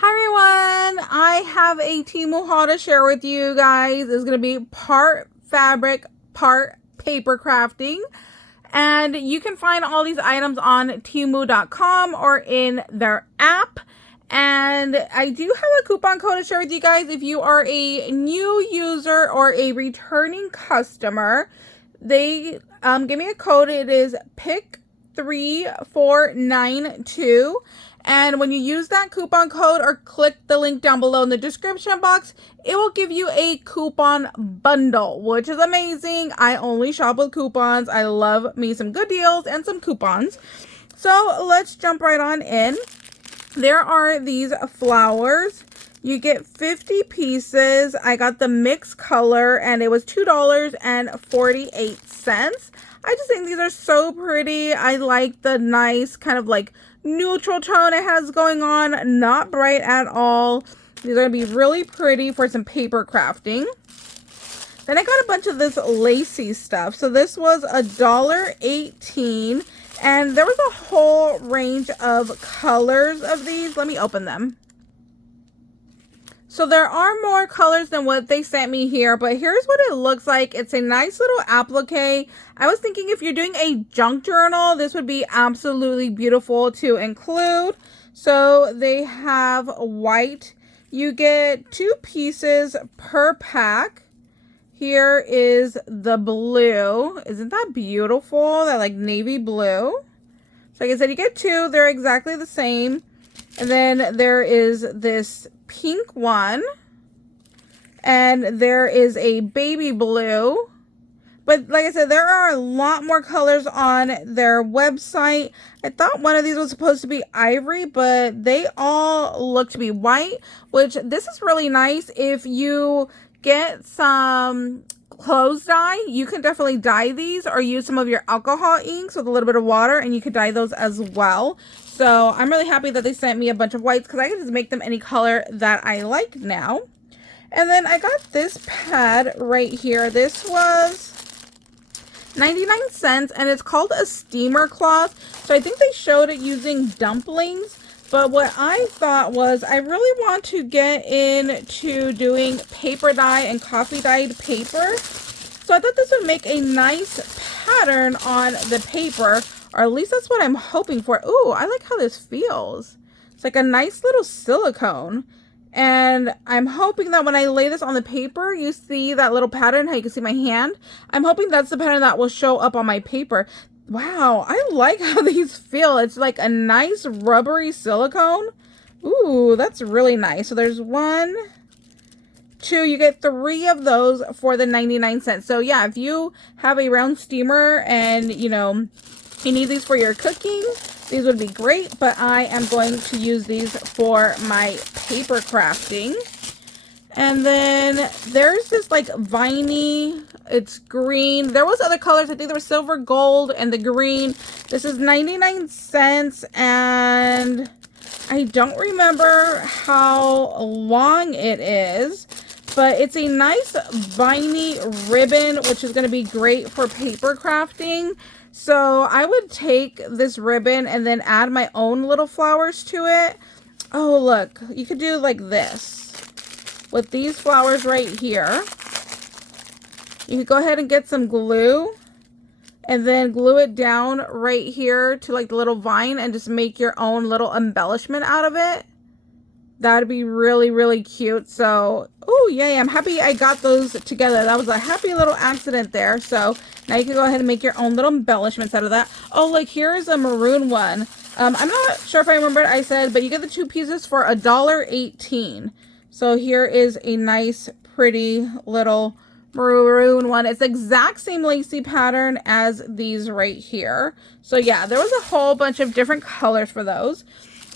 Hi everyone, I have a Temu haul to share with you guys. It's going to be part fabric, part paper crafting. And you can find all these items on Temu.com or in their app. And I do have a coupon code to share with you guys. If you are a new user or a returning customer, they give me a code. It is pick3492. And when you use that coupon code or click the link down below in the description box, it will give you a coupon bundle, which is amazing. I only shop with coupons. I love me some good deals and some coupons. So let's jump right on in. There are these flowers. You get 50 pieces. I got the mixed color and it was $2.48. I just think these are so pretty. I like the nice kind of like neutral tone it has going on, not bright at all. These are gonna be really pretty for some paper crafting. Then I got a bunch of this lacy stuff. So this was $1.18 and there was a whole range of colors of these. Let me open them. So there are more colors than what they sent me here, but here's what it looks like. It's a nice little applique. I was thinking if you're doing a junk journal, this would be absolutely beautiful to include. So they have white. You get 2 pieces per pack. Here is the blue. Isn't that beautiful? That like navy blue. So like I said, you get 2. They're exactly the same. And then there is this pink one, and there is a baby blue. But like I said, there are a lot more colors on their website. I thought one of these was supposed to be ivory, but they all look to be white, which this is really nice. If you get some clothes dye, you can definitely dye these or use some of your alcohol inks with a little bit of water and you could dye those as well. So I'm really happy that they sent me a bunch of whites because I can just make them any color that I like now. And then I got this pad right here. This was 99 cents and it's called a steamer cloth. So I think they showed it using dumplings. But what I thought was I really want to get into doing paper dye and coffee dyed paper. So I thought this would make a nice pattern on the paper, or at least that's what I'm hoping for. Ooh, I like how this feels. It's like a nice little silicone. And I'm hoping that when I lay this on the paper, you see that little pattern, how you can see my hand. I'm hoping that's the pattern that will show up on my paper. Wow, I like how these feel. It's like a nice rubbery silicone. Ooh, that's really nice. So there's 1, 2, you get 3 of those for the 99 cents. So yeah, if you have a round steamer and you know, you need these for your cooking, these would be great, but I am going to use these for my paper crafting. And then there's this like viney, it's green. There was other colors. I think there was silver, gold, and the green. This is 99 cents and I don't remember how long it is, but it's a nice viney ribbon, which is going to be great for paper crafting. So I would take this ribbon and then add my own little flowers to it. Oh, look, you could do like this. With these flowers right here, you could go ahead and get some glue and then glue it down right here to like the little vine and just make your own little embellishment out of it. That'd be really, really cute. So, oh yay, I'm happy I got those together. That was a happy little accident there. So now you can go ahead and make your own little embellishments out of that. Oh, like here's a maroon one. I'm not sure if I remember what I said, but you get the 2 pieces for $1.18. So here is a nice, pretty little maroon one. It's the exact same lacy pattern as these right here. So yeah, there was a whole bunch of different colors for those.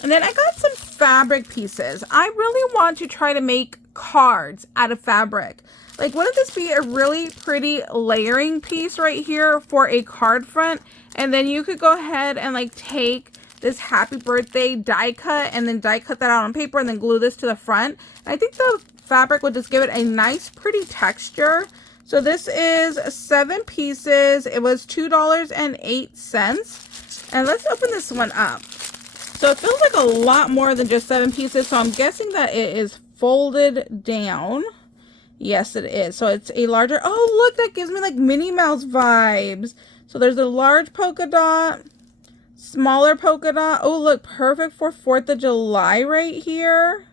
And then I got some fabric pieces. I really want to try to make cards out of fabric. Like, wouldn't this be a really pretty layering piece right here for a card front? And then you could go ahead and like take this happy birthday die cut and then die cut that out on paper and then glue this to the front. And I think the fabric would just give it a nice pretty texture. So this is 7 pieces. It was $2.08. And let's open this one up. So it feels like a lot more than just 7 pieces. So I'm guessing that it is folded down. Yes, it is. So it's a larger, oh, look, that gives me like Minnie Mouse vibes. So there's a large polka dot, smaller polka dot. Oh, look, perfect for 4th of July right here.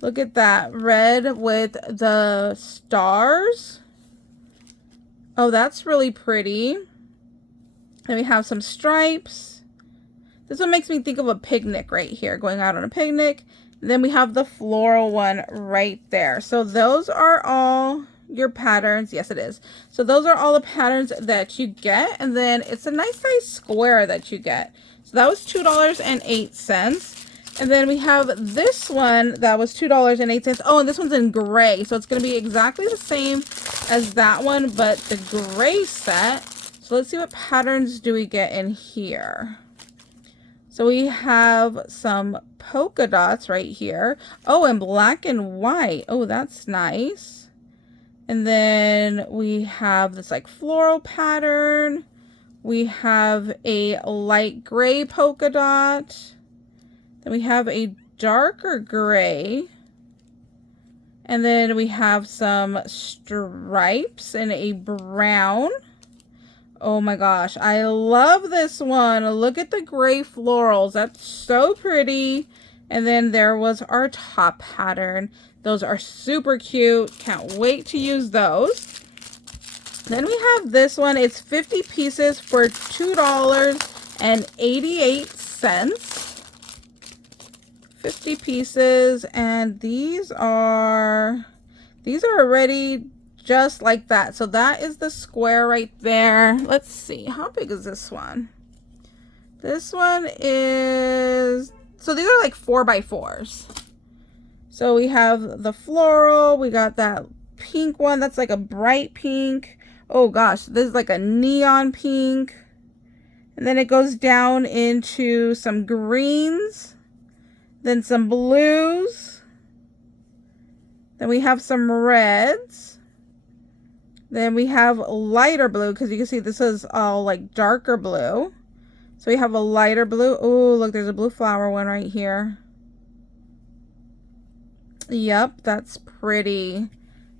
Look at that, red with the stars. Oh, that's really pretty. Then we have some stripes. This one makes me think of a picnic right here, going out on a picnic. Then we have the floral one right there. So those are all your patterns. Yes, it is. So those are all the patterns that you get. And then it's a nice size square that you get. So that was $2.08. And then we have this one that was $2.08. Oh, and this one's in gray. So it's going to be exactly the same as that one, but the gray set. So let's see what patterns do we get in here. So we have some polka dots right here. Oh, and black and white. Oh, that's nice. And then we have this like floral pattern. We have a light gray polka dot. Then we have a darker gray. And then we have some stripes and a brown. Oh my gosh, I love this one. Look at the gray florals. That's so pretty. And then there was our top pattern. Those are super cute. Can't wait to use those. Then we have this one. It's 50 pieces for $2.88. 50 pieces, and these are already just like that. So that is the square right there. Let's see, how big is this one? This one is, so these are like 4x4s. So we have the floral, we got that pink one that's like a bright pink. Oh gosh, this is like a neon pink. And then it goes down into some greens, then some blues, then we have some reds. Then we have lighter blue, because you can see this is all like darker blue. So we have a lighter blue. Oh, look, there's a blue flower one right here. Yep, that's pretty.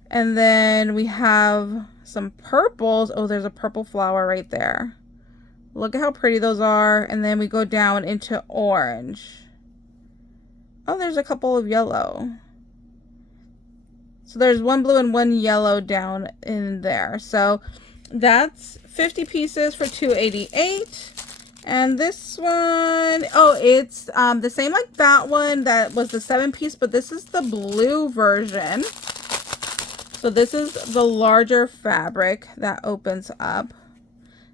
And then we have some purples. Oh, there's a purple flower right there. Look at how pretty those are. And then we go down into orange. Oh, there's a couple of yellow. So there's one blue and one yellow down in there. So that's 50 pieces for $2.88. And this one, oh, it's the same like that one that was the 7-piece, but this is the blue version. So this is the larger fabric that opens up.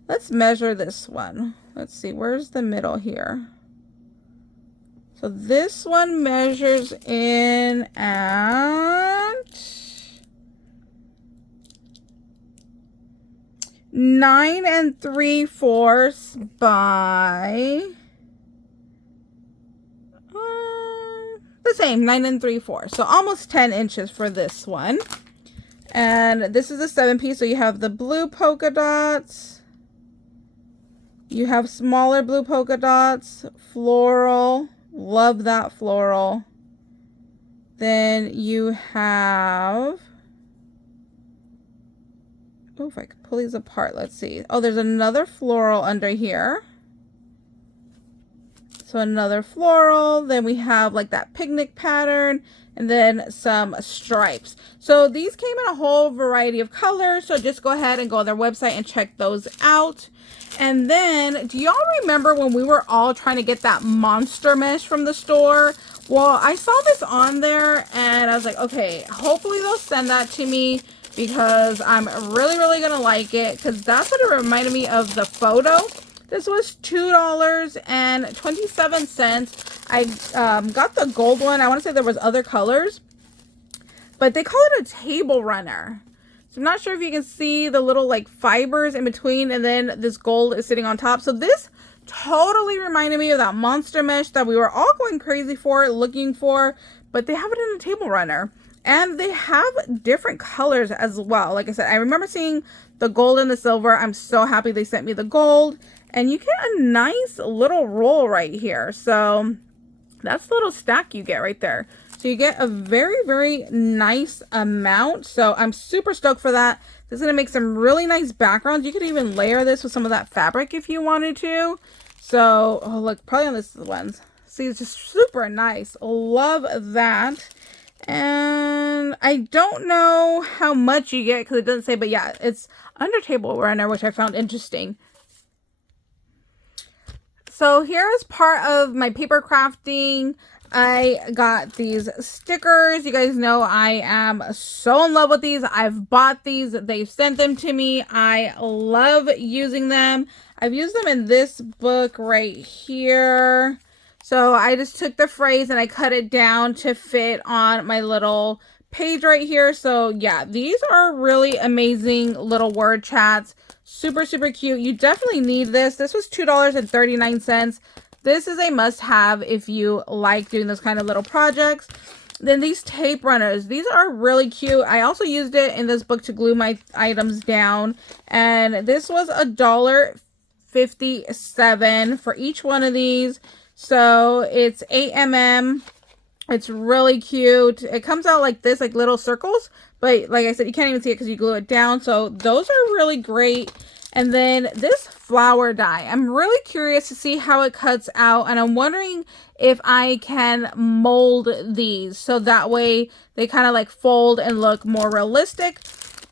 Let's measure this one. Let's see, where's the middle here? So this one measures in at 9 3/4 by the same 9 3/4, so almost 10 inches for this one. And this is a 7-piece, so you have the blue polka dots, you have smaller blue polka dots, floral, love that floral. Then you have, oh, if I could pull these apart, let's see. Oh, there's another floral under here. So another floral. Then we have like that picnic pattern, and then some stripes. So these came in a whole variety of colors. So just go ahead and go on their website and check those out. And then, do y'all remember when we were all trying to get that monster mesh from the store? Well, I saw this on there and I was like, okay, hopefully they'll send that to me, because I'm really gonna like it, because that's what it reminded me of the photo. This was $2.27. I got the gold one. I want to say there was other colors, but they call it a table runner. So I'm not sure if you can see the little like fibers in between, and then this gold is sitting on top. So this totally reminded me of that monster mesh that we were all going crazy for, looking for, but they have it in a table runner. And they have different colors as well. Like I said, I remember seeing the gold and the silver. I'm so happy they sent me the gold. And you get a nice little roll right here. So that's the little stack you get right there. So you get a very, very nice amount. So I'm super stoked for that. This is going to make some really nice backgrounds. You could even layer this with some of that fabric if you wanted to. So, oh, look, probably on this one's. See, it's just super nice. Love that. And I don't know how much you get because it doesn't say, but yeah, it's under table runner, which I found interesting. So here's part of my paper crafting. I got these stickers. You guys know I am so in love with these. I've bought these. They've sent them to me. I love using them. I've used them in this book right here. So I just took the phrase and I cut it down to fit on my little page right here. So yeah, these are really amazing little word chats. Super, super cute. You definitely need this. This was $2.39. This is a must-have if you like doing those kind of little projects. Then these tape runners. These are really cute. I also used it in this book to glue my items down. And this was $1.57 for each one of these. So it's 8 mm. It's really cute. It comes out like this, like little circles. But like I said, you can't even see it because you glue it down. So those are really great. And then this flower die. I'm really curious to see how it cuts out. And I'm wondering if I can mold these. So that way they kind of like fold and look more realistic.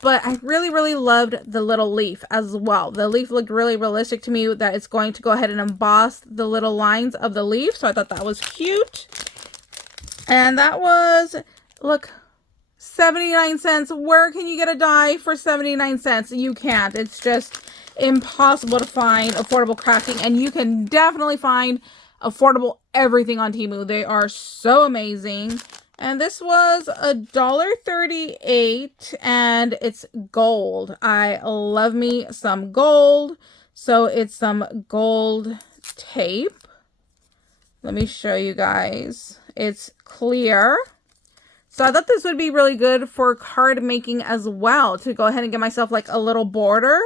But I really, really loved the little leaf as well. The leaf looked really realistic to me, that it's going to go ahead and emboss the little lines of the leaf. So I thought that was cute. And that was, look, 79 cents. Where can you get a die for 79 cents? You can't. It's just impossible to find affordable crafting. And you can definitely find affordable everything on Temu. They are so amazing. And this was $1.38 and it's gold. I love me some gold. So it's some gold tape. Let me show you guys. It's clear. So I thought this would be really good for card making as well, to go ahead and get myself like a little border.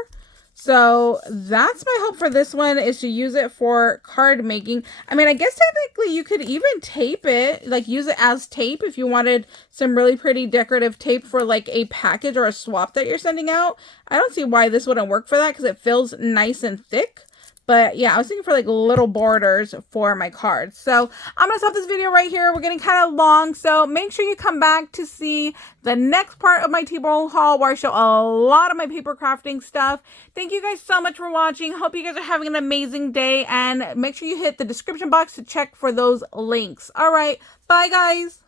So that's my hope for this one, is to use it for card making. I mean, I guess technically you could even tape it, like use it as tape if you wanted some really pretty decorative tape for like a package or a swap that you're sending out. I don't see why this wouldn't work for that because it feels nice and thick. But yeah, I was thinking for like little borders for my cards. So I'm going to stop this video right here. We're getting kind of long. So make sure you come back to see the next part of my Temu haul, where I show a lot of my paper crafting stuff. Thank you guys so much for watching. Hope you guys are having an amazing day. And make sure you hit the description box to check for those links. All right. Bye, guys.